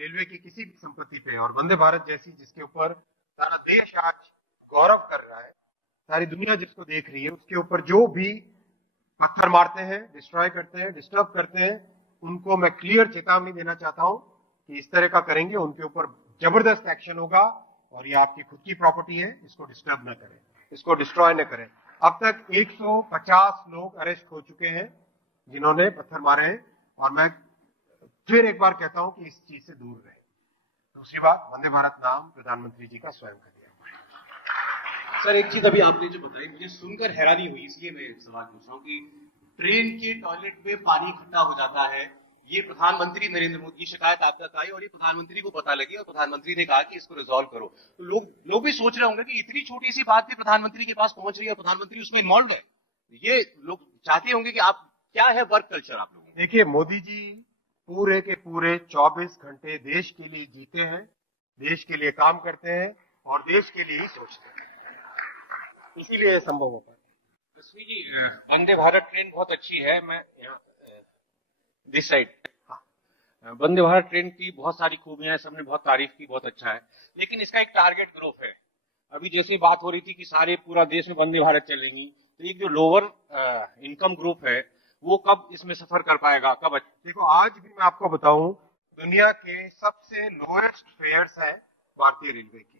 Railway की किसी भी संपत्ति पे, और वंदे भारत जैसी जिसके ऊपर सारा देश आज गौरव कर रहा है, सारी दुनिया जिसको देख रही है, उसके ऊपर जो भी पत्थर मारते हैं, डिस्ट्रॉय करते हैं, डिस्टर्ब करते हैं, उनको मैं क्लियर चेतावनी देना चाहता हूं कि इस तरह का करेंगे उनके ऊपर जबरदस्त एक्शन होगा। और ये आपकी खुद की प्रॉपर्टी है, इसको डिस्टर्ब न करें, इसको डिस्ट्रॉय न करें। अब तक 150 लोग अरेस्ट हो चुके हैं जिन्होंने पत्थर मारे हैं, और मैं फिर एक बार कहता हूं कि इस चीज से दूर रहे। दूसरी बात, वंदे भारत नाम प्रधानमंत्री जी का स्वयं का दिया हुआ है। सर, एक चीज अभी आपने जो बताई मुझे सुनकर हैरानी हुई, इसलिए मैं सवाल पूछ रहा हूँ कि ट्रेन के टॉयलेट में पानी इकट्ठा हो जाता है, ये प्रधानमंत्री नरेंद्र मोदी की शिकायत आप तक आई और ये प्रधानमंत्री को पता लगी और प्रधानमंत्री ने कहा कि इसको रिजॉल्व करो। तो लोग भी सोच रहे होंगे कि इतनी छोटी सी बात भी प्रधानमंत्री के पास पहुंच रही है और प्रधानमंत्री उसमें इन्वॉल्व है। ये लोग चाहते होंगे कि आप क्या है वर्क कल्चर आप लोगों का? देखिए, मोदी जी पूरे के पूरे 24 घंटे देश के लिए जीते हैं, देश के लिए काम करते हैं और देश के लिए ही सोचते हैं, इसीलिए ये संभव हो पाता है। तस्वीर जी, वंदे भारत ट्रेन बहुत अच्छी है। मैं यहाँ this side, Vande Bharat train की बहुत सारी खूबियां हैं, सबने बहुत तारीफ की, बहुत अच्छा है, लेकिन इसका एक टारगेट ग्रुप है। अभी जैसे बात हो रही थी कि सारे पूरा देश में वंदे भारत चलेंगी, तो एक जो लोअर इनकम ग्रुप है वो कब इसमें सफर कर पाएगा, कब? देखो, आज भी मैं आपको बताऊं, दुनिया के सबसे लोएस्ट फेयर्स है भारतीय रेलवे के।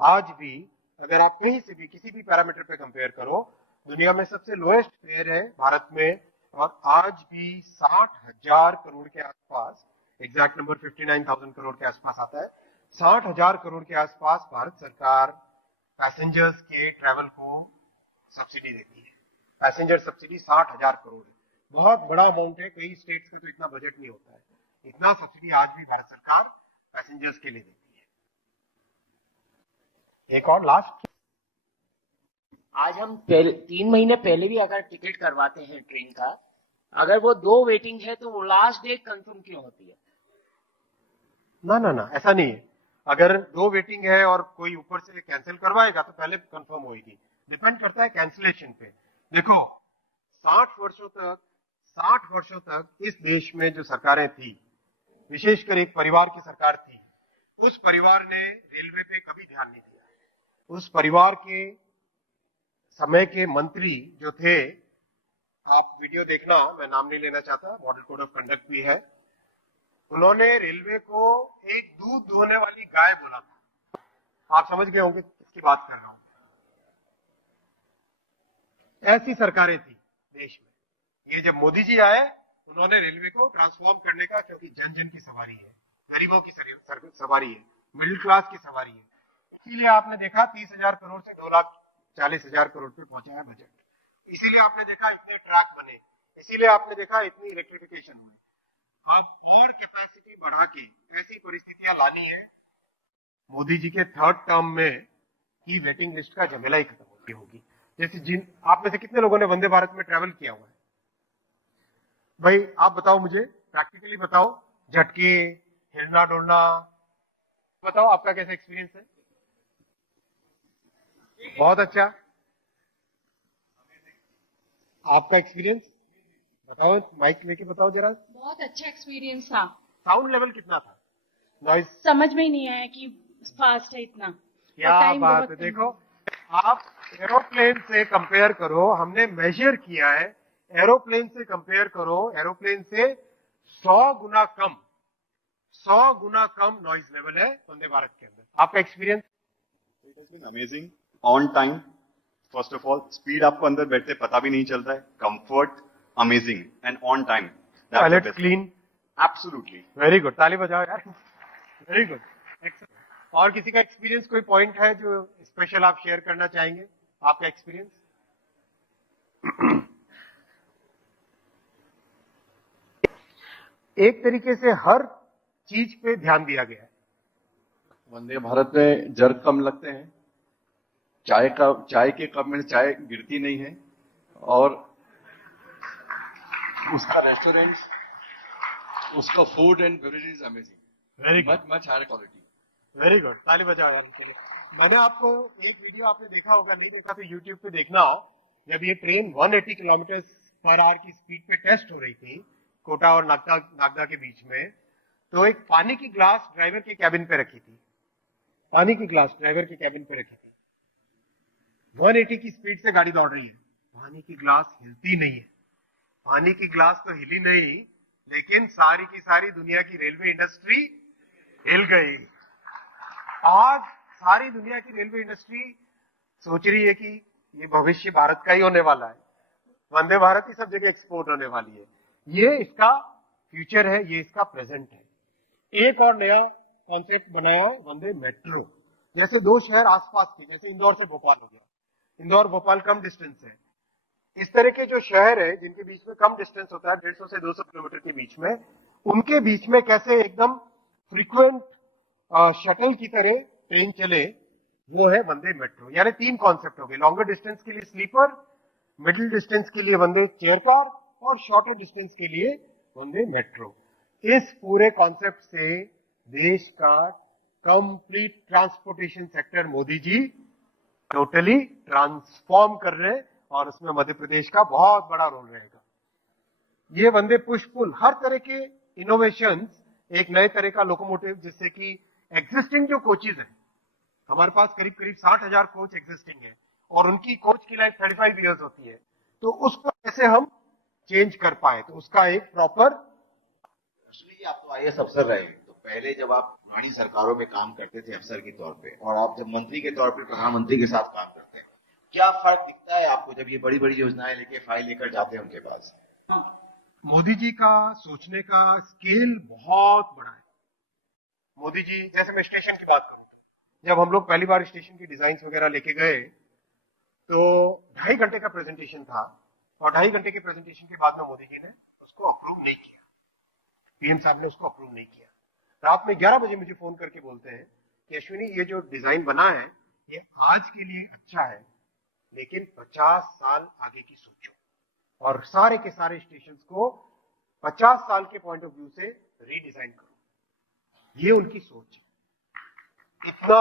आज भी अगर आप कहीं से भी किसी भी पैरामीटर पे कंपेयर करो, दुनिया में सबसे लोएस्ट फेयर है भारत में। और आज भी 60,000 करोड़ के आसपास, एग्जैक्ट नंबर 59,000 करोड़ के आसपास आता है, 60,000 करोड़ के आसपास भारत सरकार पैसेंजर्स के ट्रैवल को सब्सिडी देती है। पैसेंजर सब्सिडी 60,000 करोड़ है, बहुत बड़ा अमाउंट है। कई स्टेट्स का तो इतना बजट नहीं होता है, इतना सब्सिडी आज भी भारत सरकार पैसेंजर्स के लिए देती है। एक और लास्ट, आज हम 3 महीने पहले भी अगर टिकट करवाते हैं ट्रेन का, अगर वो 2 वेटिंग है तो वो लास्ट डेट कंफर्म क्यों होती है? ना, ऐसा नहीं है। अगर 2 वेटिंग है और कोई ऊपर से कैंसिल करवाएगा तो पहले कंफर्म होगी। डिपेंड करता है कैंसिलेशन पे। देखो, 60 वर्षों तक इस देश में जो सरकारें थी, विशेषकर एक परिवार की सरकार थी, उस परिवार ने रेलवे पे कभी ध्यान नहीं दिया। उस परिवार के समय के मंत्री जो थे, आप वीडियो देखना, मैं नाम नहीं लेना चाहता, मॉडल कोड ऑफ कंडक्ट भी है, उन्होंने रेलवे को एक दूध दोहने वाली गाय बोला था। आप समझ गए होंगे किसकी बात कर रहा हूं। ऐसी सरकारें थी देश में। ये जब मोदी जी आए, उन्होंने रेलवे को ट्रांसफॉर्म करने का, क्योंकि जन जन की सवारी है, गरीबों की सवारी है, मिडिल क्लास की सवारी है, इसीलिए आपने देखा 30,000 करोड़ से 2,40,000 करोड़ पे पहुंचा है बजट। इसीलिए आपने देखा इतने ट्रैक बने, इसीलिए आपने देखा इतनी इलेक्ट्रिफिकेशन हुई। आप और कैपेसिटी बढ़ा के ऐसी परिस्थितियां लानी है, मोदी जी के 3rd टर्म में की वेटिंग लिस्ट का झमेला ही खत्म होगी। जैसे आप में से कितने लोगों ने वंदे भारत में ट्रैवल किया हुआ है? भाई आप बताओ, मुझे प्रैक्टिकली बताओ, झटके, हिलना डुलना, बताओ आपका कैसा एक्सपीरियंस है? बहुत अच्छा। आपका एक्सपीरियंस बताओ, माइक लेके बताओ जरा। बहुत अच्छा एक्सपीरियंस था। साउंड लेवल कितना था? नॉइज समझ में ही नहीं आया कि फास्ट है इतना। क्या बात है। देखो, आप एरोप्लेन से कंपेयर करो, हमने मेजर किया है, एरोप्लेन से कंपेयर करो, एरोप्लेन से 100 गुना कम नॉइज लेवल है वंदे भारत के अंदर। आपका experience? It has been amazing, on time, first of all speed आपको अंदर बैठते पता भी नहीं चलता है, comfort amazing and on time, toilet clean, absolutely. Very good, ताली बजाओ यार, वेरी गुड, एक्सेलेंट। और किसी का एक्सपीरियंस, कोई पॉइंट है जो स्पेशल आप शेयर करना चाहेंगे, आपका एक्सपीरियंस? एक तरीके से हर चीज पे ध्यान दिया गया है। वंदे भारत में जर्क कम लगते हैं, चाय के कप में चाय गिरती नहीं है, और उसका रेस्टोरेंट, उसका food and beverages amazing, very good, much higher quality. Very good, ताली बजाओ यार इनके लिए। मैंने आपको एक वीडियो, आपने देखा होगा, नहीं देखा तो यूट्यूब पे देखना, जब ये ट्रेन 180 किलोमीटर पर आवर की स्पीड पे टेस्ट हो रही थी कोटा और नागदा के बीच में, तो एक पानी की ग्लास ड्राइवर के कैबिन पे रखी थी, पानी की ग्लास ड्राइवर के कैबिन पे रखी थी। 180 की स्पीड से गाड़ी दौड़ रही है, पानी की ग्लास हिलती नहीं है। पानी की ग्लास तो हिली नहीं, लेकिन सारी की सारी दुनिया की रेलवे इंडस्ट्री हिल गई। आज सारी दुनिया की रेलवे इंडस्ट्री सोच रही है कि ये भविष्य भारत का ही होने वाला है, वंदे भारत ही सब जगह एक्सपोर्ट होने वाली है। ये इसका फ्यूचर है, ये इसका प्रेजेंट है। एक और नया कॉन्सेप्ट बनाया है वंदे मेट्रो। जैसे दो शहर आसपास के, जैसे इंदौर से भोपाल हो गया, इंदौर भोपाल कम डिस्टेंस है, इस तरह के जो शहर है जिनके बीच में कम डिस्टेंस होता है 150 से 200 किलोमीटर के बीच में, उनके बीच में कैसे एकदम फ्रीक्वेंट शटल की तरह ट्रेन चले, वो है वंदे मेट्रो। यानी 3 कॉन्सेप्ट हो गए, लॉन्गर डिस्टेंस के लिए स्लीपर, मिडिल डिस्टेंस के लिए वंदे चेयर कार और शॉर्टर डिस्टेंस के लिए वंदे मेट्रो। इस पूरे कॉन्सेप्ट से देश का complete transportation sector Modi ji totally transform कर रहे हैं और उसमें मध्य प्रदेश का बहुत बड़ा रोल रहेगा। ये वंदे पुश पुल, हर तरह के इनोवेशंस, एक नए तरह का लोकोमोटिव, जिससे कि एग्जिस्टिंग जो कोचेज हैं, हमारे पास करीब करीब 60,000 कोच एग्जिस्टिंग है और उनकी कोच की लाइफ 35 इयर्स होती है, तो उसको कैसे हम चेंज कर पाए, तो उसका एक प्रॉपर। अश्विनी जी, आप तो आईएएस अफसर रहे, तो पहले जब आप पुरानी सरकारों में काम करते थे अफसर के तौर पे, और आप जब मंत्री के तौर पे प्रधानमंत्री के साथ काम करते हैं, क्या फर्क दिखता है आपको जब ये बड़ी बड़ी योजनाएं लेके फाइल लेकर जाते हैं उनके पास? मोदी जी का सोचने का स्केल बहुत बड़ा है। मोदी जी, जैसे मैं स्टेशन की बात करूं, जब हम लोग पहली बार स्टेशन की डिजाइन वगैरह लेके गए तो 2.5 घंटे का प्रेजेंटेशन था, और 2.5 घंटे के प्रेजेंटेशन के बाद में मोदी जी ने उसको अप्रूव नहीं किया, पीएम साहब ने उसको अप्रूव नहीं किया। रात में 11 बजे मुझे फोन करके बोलते हैं कि अश्विनी, ये जो डिजाइन बना है ये आज के लिए अच्छा है, लेकिन 50 साल आगे की सोचो और सारे के सारे स्टेशंस को 50 साल के पॉइंट ऑफ व्यू से रीडिजाइन करो। ये उनकी सोच है, इतना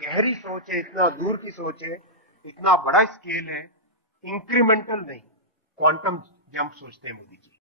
गहरी सोच है, इतना दूर की सोच है, इतना बड़ा स्केल है, इंक्रीमेंटल नहीं, क्वांटम जंप सोचते हैं मोदी जी।